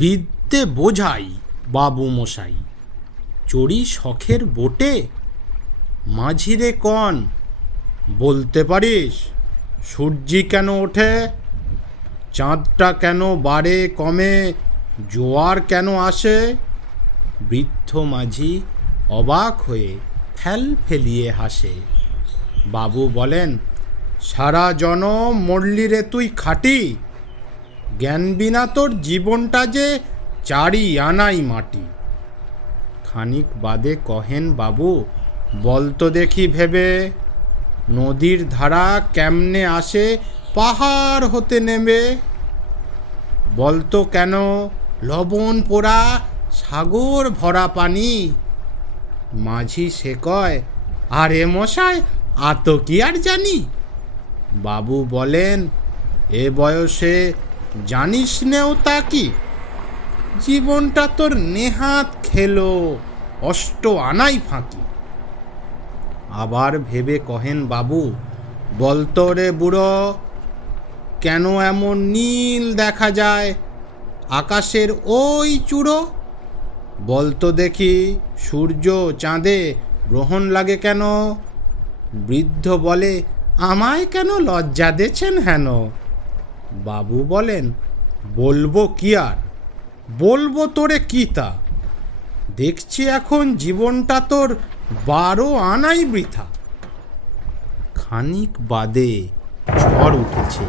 বিদ্যে বোঝাই বাবু মশাই, চড়ি শখের বোটে। মাঝিরে কন, বলতে পারিস সূর্যি কেন ওঠে? চাঁদটা কেন বাড়ে কমে, জোয়ার কেন আসে? বৃদ্ধ মাঝি অবাক হয়ে ফেল ফেলিয়ে হাসে। বাবু বলেন, সারা জনম মরলি রে তুই খাটি, জ্ঞান বিনা তোর জীবনটা যে চারি আনাই মাটি। খানিক বাদে কহেন বাবু, বলতো দেখি ভেবে, নদীর ধারা কেমনে আসে পাহাড় হতে নেমে? বলতো কেন লবণ পোড়া সাগর ভরা পানি? মাঝি সে কয়, আরে মশাই আত কি আর জানি। বাবু বলেন, এ বয়সে জানিস নেও তা কি? জীবনটা তোর নেহাত খেলো অষ্ট আনাই ফাঁকি। আবার ভেবে কহেন বাবু, বলতো রে বুড়ো, কেন এমন নীল দেখা যায় আকাশের ওই চূড়ো? বলতো দেখি সূর্য চাঁদে গ্রহণ লাগে কেন? বৃদ্ধ বলে, আমায় কেন লজ্জা দেছেন হেন? বাবু বলেন, বলবো কি আর, বলবো তোরে কি তা? দেখছি এখন জীবনটা তোর 12 আনাই বৃথা। খানিক বাদে ঝড় উঠেছে,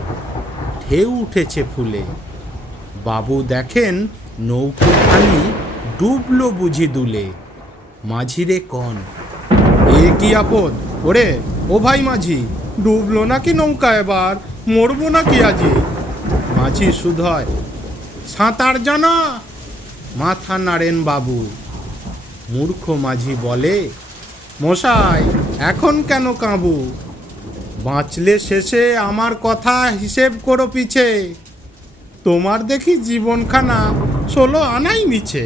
ঢেউ উঠেছে ফুলে। বাবু দেখেন নৌকোখানি ডুবলো বুঝি দুলে। মাঝিরে কন, এ কি আপদ? ওরে ও ভাই মাঝি, ডুবলো নাকি নৌকা এবার, মরবো নাকি আজি? মাঝি শুধয়, সাঁতার জানা? মাথা নাড়েন বাবু। মূর্খ মাঝি বলে, মশাই এখন কেন কাঁবু? বাঁচলে শেষে আমার কথা হিসেব করো পিছে, তোমার দেখি জীবনখানা 16 আনাই মিছে।